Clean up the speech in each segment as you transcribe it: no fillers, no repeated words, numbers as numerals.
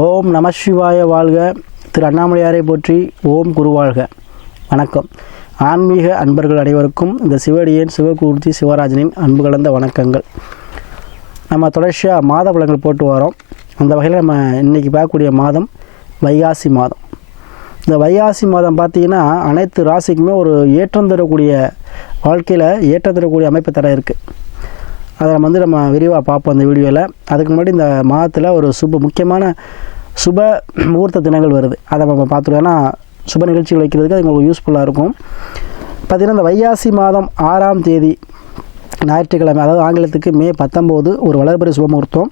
ஓம் நம சிவாய வாழ்க. திரு அண்ணாமலையாரை போற்றி. ஓம் குருவாழ்க. வணக்கம். ஆன்மீக அன்பர்கள் அனைவருக்கும் இந்த சிவடியன் சிவகூர்த்தி சிவராஜனின் அன்பு கலந்த வணக்கங்கள். நம்ம தொடர்ச்சியாக மாத பலன்கள் போட்டு வரோம். அந்த வகையில் நம்ம இன்றைக்கி பார்க்கக்கூடிய மாதம் வைகாசி மாதம். இந்த வைகாசி மாதம் பார்த்திங்கன்னா அனைத்து ராசிக்குமே ஒரு ஏற்றம் தரக்கூடிய வாழ்க்கையில் ஏற்றம் தரக்கூடிய அமைப்பு தர இருக்குது. அதை நம்ம விரிவாக பார்ப்போம் அந்த வீடியோவில். அதுக்கு முன்னாடி இந்த மாதத்தில் ஒரு முக்கியமான சுப முகூர்த்த தினங்கள் வருது. அதை நம்ம பார்த்துருவோம். ஏன்னா சுப நிகழ்ச்சிகள் வைக்கிறதுக்கு அது உங்களுக்கு யூஸ்ஃபுல்லாக இருக்கும். பார்த்திங்கன்னா இந்த வைகாசி மாதம் 6ஆம் தேதி ஞாயிற்றுக்கிழமை, அதாவது ஆங்கிலத்துக்கு மே 19 ஒரு வளர்பிறை சுபமுகூர்த்தம்.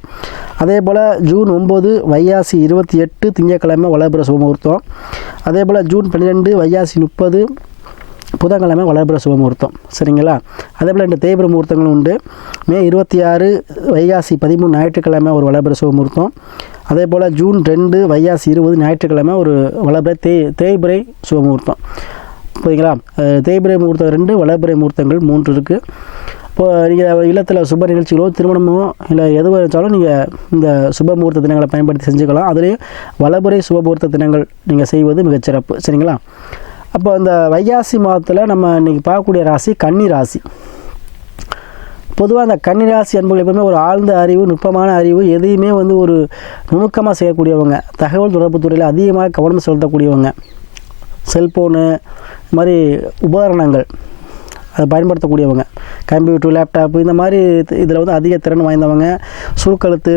அதே போல் ஜூன் 9 வைகாசி 28 திங்கட்கிழமை வளர்பிறை சுபமுகூர்த்தம். அதே போல் ஜூன் 12 வைகாசி 30 புதன்கிழமை வளர்பிறை சுபமுகூர்த்தம். சரிங்களா? அதே போல் 2 தேய்பிறை முகூர்த்தங்களும் உண்டு. மே 26 வைகாசி 13 ஞாயிற்றுக்கிழமை ஒரு வளர்பிறை சுபமுகூர்த்தம். அதே போல் ஜூன் 2 வைகாசி 20 ஞாயிற்றுக்கிழமை ஒரு வளர்பிறை தேய்பிறை சுபமுகூர்த்தம். புரியுங்களா? தேய்பிறை முகூர்த்தம் 2, வளர்பிறை முகூர்த்தங்கள் 3 இருக்குது. இப்போது நீங்கள் இல்லத்தில் சுப நிகழ்ச்சிகளோ திருமணமோ இல்லை எதுவாக வச்சாலும் நீங்கள் இந்த சுப முகூர்த்த தினங்களை பயன்படுத்தி செஞ்சுக்கலாம். அதுலேயும் வளர்பிறை சுப முகூர்த்த தினங்கள் நீங்கள் செய்வது மிகச்சிறப்பு. சரிங்களா? அப்போ இந்த வைகாசி மாதத்தில் நம்ம இன்றைக்கி பார்க்கக்கூடிய ராசி கன்னி ராசி. பொதுவாக அந்த கன்னி ராசி அன்பர்கள் எப்பவுமே ஒரு ஆழ்ந்த அறிவு, நுட்பமான அறிவு, எதையுமே ஒரு நுணுக்கமாக செய்யக்கூடியவங்க, தகவல் தொடர்பு துறையில் அதிகமாக கவனம் செலுத்தக்கூடியவங்க, செல்ஃபோனு இது மாதிரி உபகரணங்கள் அதை பயன்படுத்தக்கூடியவங்க, கம்ப்யூட்டர், லேப்டாப்பு இந்த மாதிரி இதில் அதிக திறன் வாய்ந்தவங்க, சுருக்கெழுத்து,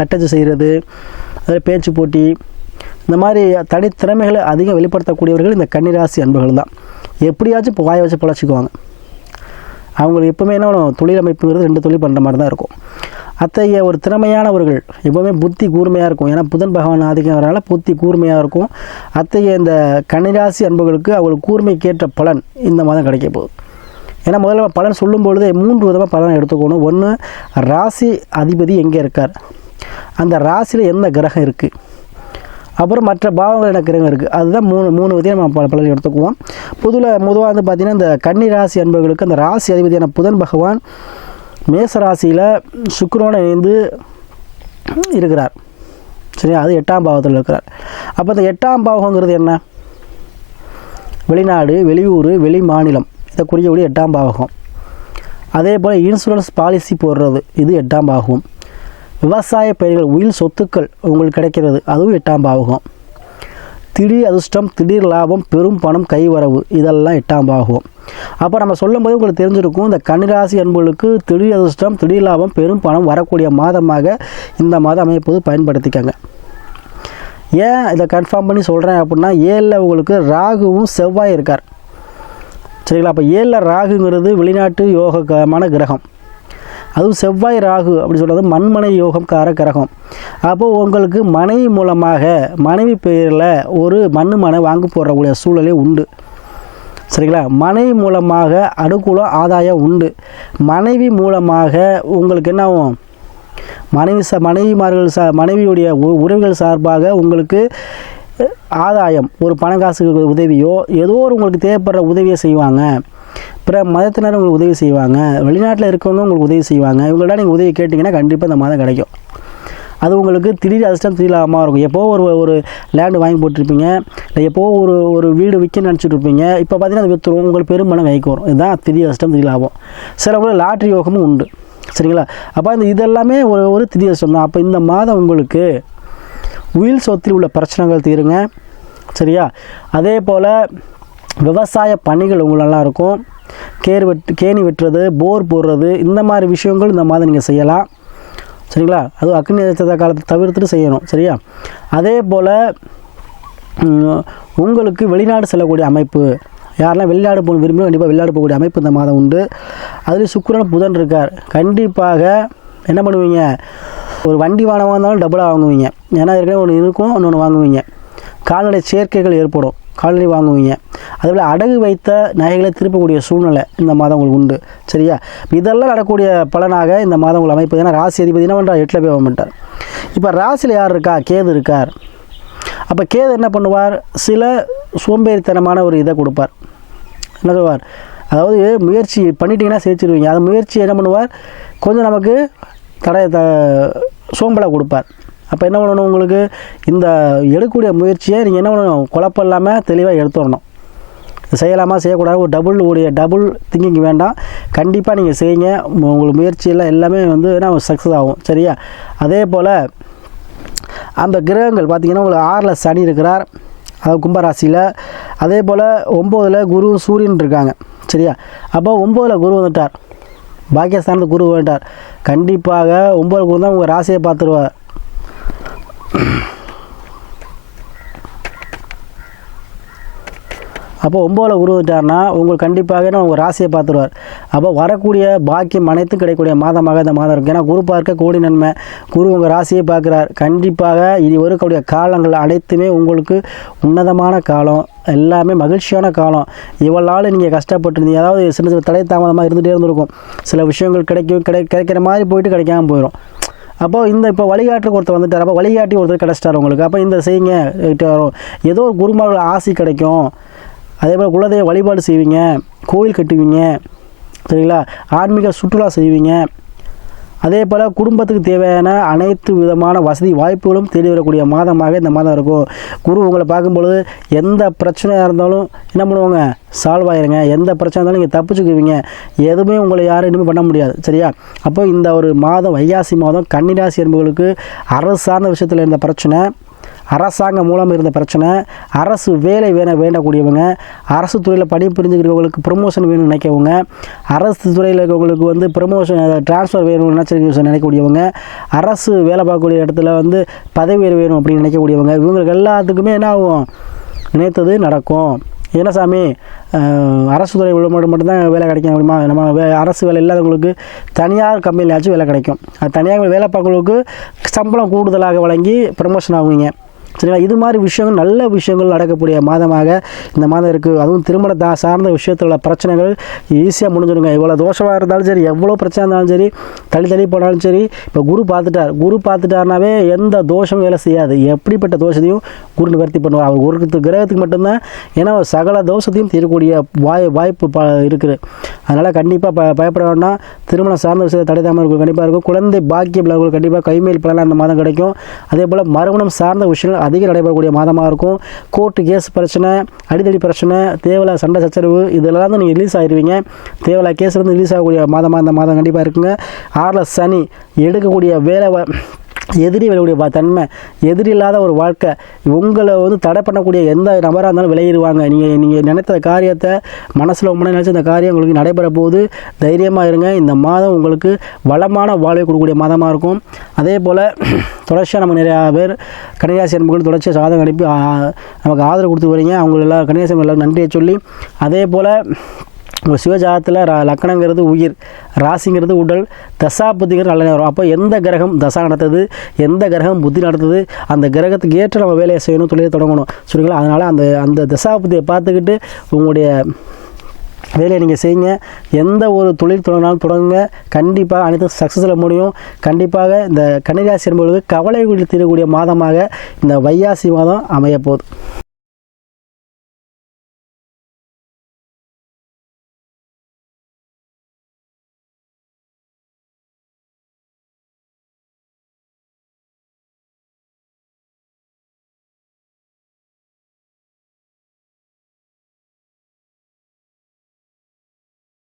தட்டச்சு செய்கிறது, அதில் பேச்சு போட்டி, இந்த மாதிரி தனித்திறமைகளை அதிகம் வெளிப்படுத்தக்கூடியவர்கள் இந்த கன்னிராசி அன்பர்கள் தான். எப்படியாச்சும் இப்போ வாயை வச்சு பழச்சிக்குவாங்க. அவங்களுக்கு எப்போவுமே என்ன வேணும், தொழில் அமைப்புங்கிறது 2 தொழில் பண்ணுற மாதிரி தான் இருக்கும். அத்தகைய ஒரு திறமையானவர்கள் எப்போவுமே புத்தி கூர்மையாக இருக்கும். ஏன்னா புதன் பகவான் ஆதிக்கம் வரனால புத்தி கூர்மையாக இருக்கும். அத்தகைய இந்த கன்னிராசி அன்பர்களுக்கு அவங்களுக்கு கூர்மைக்கேற்ற பலன் இந்த மாதம் கிடைக்க போகுது. ஏன்னா முதல்ல பலன் சொல்லும் பொழுதே 3 விதமாக பலன் எடுத்துக்கணும். ஒன்று, ராசி அதிபதி எங்கே இருக்கார், அந்த ராசியில் எந்த கிரகம் இருக்குது, அப்புறம் மற்ற பாவங்கள் என்ன கிரகம் இருக்குது, அதுதான் 3 விதையாக நம்ம பலன் எடுத்துக்குவோம். பொதுவாக பார்த்திங்கன்னா இந்த கன்னி ராசி அன்பர்களுக்கு அந்த ராசி அதிபதியான புதன் பகவான் மேச ராசியில் சுக்கிரனோடு இணைந்து இருக்கிறார். சரியா? அது 8ஆம் பாவத்தில் இருக்கிறார். அப்போ இந்த 8ஆம் பாவங்கிறது என்ன? வெளிநாடு, வெளியூர், வெளி மாநிலம், இதை குறிக்கக்கூடிய 8ஆம் பாவகம். அதே போல் இன்சூரன்ஸ் பாலிசி போடுறது, இது 8ஆம் பாவகம். விவசாய பயிர்கள், உயிர் சொத்துக்கள் உங்களுக்கு கிடைக்கிறது, அதுவும் 8ஆம் பாவகம். திடீர் அதிர்ஷ்டம், திடீர் லாபம், பெரும் பணம் கைவரவு, இதெல்லாம் 8ஆம் பாவகம். அப்போ நம்ம சொல்லும் போது உங்களுக்கு தெரிஞ்சிருக்கும், இந்த கன்னிராசி அன்பர்களுக்கு திடீர் அதிர்ஷ்டம், திடீர் லாபம், பெரும் பணம் வரக்கூடிய மாதமாக இந்த மாதம் அமைப்பது பயன்படுத்திக்கங்க. ஏன் இதை கன்ஃபார்ம் பண்ணி சொல்கிறேன் அப்படின்னா, 7ல் உங்களுக்கு ராகுவும் செவ்வாய் இருக்கார். சரிங்களா? அப்போ 7ல் ராகுங்கிறது வெளிநாட்டு யோகமான கிரகம். அதுவும் செவ்வாய் ராகு அப்படி சொல்கிறது மண்மனை யோகம் கார கிரகம். அப்போது உங்களுக்கு மனைவி மூலமாக, மனைவி பெயரில் ஒரு மனை வாங்கி போடக்கூடிய சூழலே உண்டு. சரிங்களா? மனைவி மூலமாக அனுகூலம், ஆதாயம் உண்டு. மனைவி மூலமாக உங்களுக்கு என்ன ஆகும், மனைவியுடைய உறவுகள் சார்பாக உங்களுக்கு ஆதாயம், ஒரு பணக்காசு உதவியோ ஏதோ ஒரு உங்களுக்கு தேவைப்படுற உதவியை செய்வாங்க. பிற மதத்தினர் உங்களுக்கு உதவி செய்வாங்க. வெளிநாட்டில் இருக்கவங்க உங்களுக்கு உதவி செய்வாங்க. இவங்கள்ட்ட நீங்கள் உதவி கேட்டிங்கன்னா கண்டிப்பாக இந்த மாதம் கிடைக்கும். அது உங்களுக்கு திடீர் அதிர்ஷ்டம், திடீர் லாபமாக இருக்கும். எப்போது ஒரு லேண்டு வாங்கி போட்டிருப்பீங்க, இல்லை எப்போது ஒரு வீடு விற்கணும்னு நினச்சிட்டு இருப்பீங்க. இப்போ பார்த்தீங்கன்னா அது விற்றுரும், உங்களுக்கு பெரும்பணம் கைக்கு வரும். இதுதான் திடீர் அதிர்ஷ்டம், திடீர் லாபம். சிலவங்களுக்கு லாட்ரி யோகமும் உண்டு. சரிங்களா? அப்போ இதெல்லாமே ஒரு திடீர் அதிர்ஷ்டம் தான். அப்போ இந்த மாதம் உங்களுக்கு உயில் சொத்தில் உள்ள பிரச்சனைகள் தீருங்க. சரியா? அதே போல் விவசாய பணிகள் உங்களுக்கு நல்லா இருக்கும். கேணி வெட்டுறது, போர் போடுறது, இந்த மாதிரி விஷயங்கள் இந்த மாதம் நீங்கள் செய்யலாம். சரிங்களா? அதுவும் அக்னி நட்சத்திர காலத்தை தவிர்த்துட்டு செய்யணும். சரியா? அதே போல் உங்களுக்கு வெளிநாடு செல்லக்கூடிய அமைப்பு, யாரெல்லாம் வெளிநாடு போக விரும்பினா கண்டிப்பாக வெளிநாடு போகக்கூடிய அமைப்பு இந்த மாதம் உண்டு. அதுலேயும் சுக்கிரன் புதன் இருக்கார். கண்டிப்பாக என்ன பண்ணுவீங்க, ஒரு வண்டி வாகனம் இருந்தாலும் டபுளாக வாங்குவீங்க. ஏன்னா ஏற்கனவே ஒன்று இருக்கும், இன்னொன்று வாங்குவீங்க. கால்நடை சேர்க்கைகள் ஏற்படும், கால்நடை வாங்குவீங்க. அதுபோல் அடகு வைத்த நகைகளை திருப்பக்கூடிய சூழ்நிலை இந்த மாதம் உங்களுக்கு உண்டு. சரியா? இதெல்லாம் நடக்கக்கூடிய பலனாக இந்த மாதம் உங்களுக்கு அமைப்பு. ஏன்னா ராசி அதிபதி என்ன பண்ணுறார், 8ல் போய் வந்துட்டார். இப்போ ராசியில் யார் இருக்கா, கேது இருக்கார். அப்போ கேது என்ன பண்ணுவார், சில சோம்பேறித்தனமான ஒரு இதை கொடுப்பார். என்ன சொல்வார், அதாவது முயற்சி பண்ணிட்டீங்கன்னா சேர்த்துருவீங்க. அந்த முயற்சி என்ன பண்ணுவார், கொஞ்சம் நமக்கு சோம்பலை கொடுப்பார். அப்போ என்ன பண்ணணும், உங்களுக்கு இந்த எடுக்கக்கூடிய முயற்சியை நீங்கள் என்ன பண்ணணும், குழப்பம் இல்லாமல் தெளிவாக எடுத்து வரணும். செய்யலாமா செய்யக்கூடாது ஒரு டபுள் திங்கிங் வேண்டாம். கண்டிப்பாக நீங்கள் செய்யுங்க. உங்களுக்கு முயற்சியெல்லாம் எல்லாமே வந்து என்ன சக்ஸஸ் ஆகும். சரியா? அதே போல் அந்த கிரகங்கள் பார்த்திங்கன்னா உங்களுக்கு 6ல் சனி இருக்கிறார், அதாவது கும்பராசியில். அதே போல் 9ல் குரு சூரியன் இருக்காங்க. சரியா? அப்போ 9ல் குரு வந்துட்டார், பாக்கியஸ்தானத்து குரு வந்துட்டார். கண்டிப்பாக 9 குரு தான் உங்கள் ராசியை பார்த்துருவார். அப்போ 9ல் குரு வந்துட்டார்னா உங்களுக்கு கண்டிப்பாக உங்கள் ராசியை பார்த்துருவார். அப்போ வரக்கூடிய பாக்கியம் அனைத்தும் கிடைக்கக்கூடிய மாதமாக இந்த மாதம் இருக்குது. ஏன்னா குரு பார்க்க கோடி நன்மை. குரு உங்கள் ராசியை பார்க்குறார். கண்டிப்பாக இனி வரக்கூடிய காலங்கள் அனைத்துமே உங்களுக்கு உன்னதமான காலம், எல்லாமே மகிழ்ச்சியான காலம். இவ்வளோ நாள் நீங்கள் கஷ்டப்பட்டுருந்தீங்க, அதாவது சின்ன சின்ன தடை தாமதமாக இருந்துகிட்டே இருந்திருக்கும். சில விஷயங்கள் கிடைக்கிற மாதிரி போயிட்டு கிடைக்காமல் போயிடும். அப்போது இப்போ வழிகாட்டுக்கு ஒருத்தர் வந்துட்டார், அப்போ வழிகாட்டி ஒருத்தர் கிடச்சிட்டார் உங்களுக்கு. அப்போ இந்த செய்யுங்க வரும், ஏதோ ஒரு குருமார்கள் ஆசை கிடைக்கும். அதே போல் குலதெய்வ வழிபாடு செய்வீங்க, கோவில் கட்டுவீங்க. சரிங்களா? ஆன்மீக சுற்றுலா செய்வீங்க. அதே போல் குடும்பத்துக்கு தேவையான அனைத்து விதமான வசதி வாய்ப்புகளும் தேடி வரக்கூடிய மாதமாக இந்த மாதம் இருக்கும். குரு உங்களை பார்க்கும்பொழுது எந்த பிரச்சனையாக இருந்தாலும் என்ன பண்ணுவாங்க, சால்வ் ஆயிருங்க. எந்த பிரச்சனை இருந்தாலும் நீங்கள் தப்பிச்சுக்குவீங்க. எதுவுமே உங்களை யாரும் இனிமேல் பண்ண முடியாது. சரியா? அப்போ இந்த ஒரு மாதம் வைகாசி மாதம் கன்னிராசி என்பவர்களுக்கு அரசு சார்ந்த விஷயத்தில் இருந்த பிரச்சனை, அரசாங்கம் மூலம் இருந்த பிரச்சனை, அரசு வேலை வேண்டக்கூடியவங்க, அரசு துறையில் பணி புரிஞ்சுக்கிறவங்களுக்கு ப்ரொமோஷன் வேணும்னு நினைக்கவங்க, அரசு துறையில் இருக்கிறவங்களுக்கு வந்து ப்ரொமோஷன் ட்ரான்ஸ்ஃபர் வேணும்னு நினைக்கக்கூடியவங்க, அரசு வேலை பார்க்கக்கூடிய இடத்துல வந்து பதவி வேணும் அப்படின்னு நினைக்கக்கூடியவங்க, இவங்களுக்கு எல்லாத்துக்குமே என்ன ஆகும், நினைத்தது நடக்கும். என்ன சாமி, அரசு துறை மட்டும்தான் வேலை கிடைக்க முடியுமா? நம்ம அரசு வேலை இல்லாதவங்களுக்கு தனியார் கம்பெனியாச்சும் வேலை கிடைக்கும். அது தனியார் வேலை பார்க்கறவங்களுக்கு சம்பளம் கூடுதலாக வழங்கி ப்ரமோஷன் ஆகுவீங்க. சரிங்களா? இது மாதிரி விஷயங்கள், நல்ல விஷயங்கள் நடக்கக்கூடிய மாதமாக இந்த மாதம் இருக்குது. அதுவும் திருமணத்தை சார்ந்த விஷயத்தில் உள்ள பிரச்சனைகள் ஈஸியாக முடிஞ்சிடுங்க. எவ்வளோ தோஷமாக இருந்தாலும் சரி, எவ்வளோ பிரச்சனை இருந்தாலும் சரி, தள்ளி போனாலும் சரி, இப்போ குரு பார்த்துட்டார்னாவே எந்த தோஷமும் வேலை செய்யாது. எப்படிப்பட்ட தோஷத்தையும் குரு நிவர்த்தி பண்ணுவார். அவர் ஒரு கிரகத்துக்கு மட்டும்தான், ஏன்னா சகல தோஷத்தையும் தீரக்கூடிய வாய்ப்பு இருக்குது. அதனால் கண்டிப்பாக பயப்பட வேண்டாம். திருமணம் சார்ந்த விஷயத்தை தடைதாமல் இருக்கும், கண்டிப்பாக இருக்கும். குழந்தை பாக்கியம் உங்களுக்கு கண்டிப்பாக கைமேல் பலலாம் அந்த மாதம் கிடைக்கும். அதே போல் மறுமணம் சார்ந்த விஷயங்கள் அதிகம் நடைபெறக்கூடிய மாதமாக இருக்கும். கோர்ட்டு கேஸ் பிரச்சனை, அடிதடி பிரச்சனை, தேவையில்ல சண்டை சச்சரவு, இதெல்லாம் தான் நீங்கள் ரிலீஸ் ஆகிடுவீங்க. தேவையில்ல கேஸ்லேருந்து ரிலீஸ் ஆகக்கூடிய மாதமாக இந்த மாதம் கண்டிப்பாக இருக்குங்க. 6ல் சனி, எடுக்கக்கூடிய வேலை, எதிரி விளையக்கூடிய தன்மை, எதிரி இல்லாத ஒரு வாழ்க்கை. உங்களை வந்து தடை பண்ணக்கூடிய எந்த நபராக இருந்தாலும் விளையிடுவாங்க. நீங்கள் நினைத்த காரியத்தை மனசில் நினைச்ச இந்த காரியம் உங்களுக்கு நடைபெற போது தைரியமாக இருங்க. இந்த மாதம் உங்களுக்கு வளமான வாழ்வை கொடுக்கக்கூடிய மாதமாக இருக்கும். அதே போல் தொடர்ச்சியாக நம்ம நிறையா பேர் கன்னிராசி அன்பர்கள் தொடர்ச்சியாக சாதகம் அனுப்பி நமக்கு ஆதரவு கொடுத்து வரீங்க. அவங்களெல்லாம் கன்னிராசி எல்லாரும் நன்றியை சொல்லி, அதே போல் உங்கள் சிவஜாதத்தில் லக்கணங்கிறது உயிர், ராசிங்கிறது உடல், தசாபுத்திங்கிறது நல்ல நேரம். அப்போ எந்த கிரகம் தசா நடத்துது, எந்த கிரகம் புத்தி நடத்துது, அந்த கிரகத்துக்கு ஏற்ற நம்ம வேலையை செய்யணும், தொழிலை தொடங்கணும். சரிங்களா? அதனால் அந்த தசாபுத்தியை பார்த்துக்கிட்டு உங்களுடைய வேலையை நீங்கள் செய்யுங்க. எந்த ஒரு தொழில் தொடங்குங்க. கண்டிப்பாக அனைத்தும் சக்ஸஸில் முடியும். கண்டிப்பாக இந்த கன்னிராசி என்பவர்களுக்கு கவலைகள் தீரக்கூடிய மாதமாக இந்த வைகாசி மாதம் அமைய போகுது.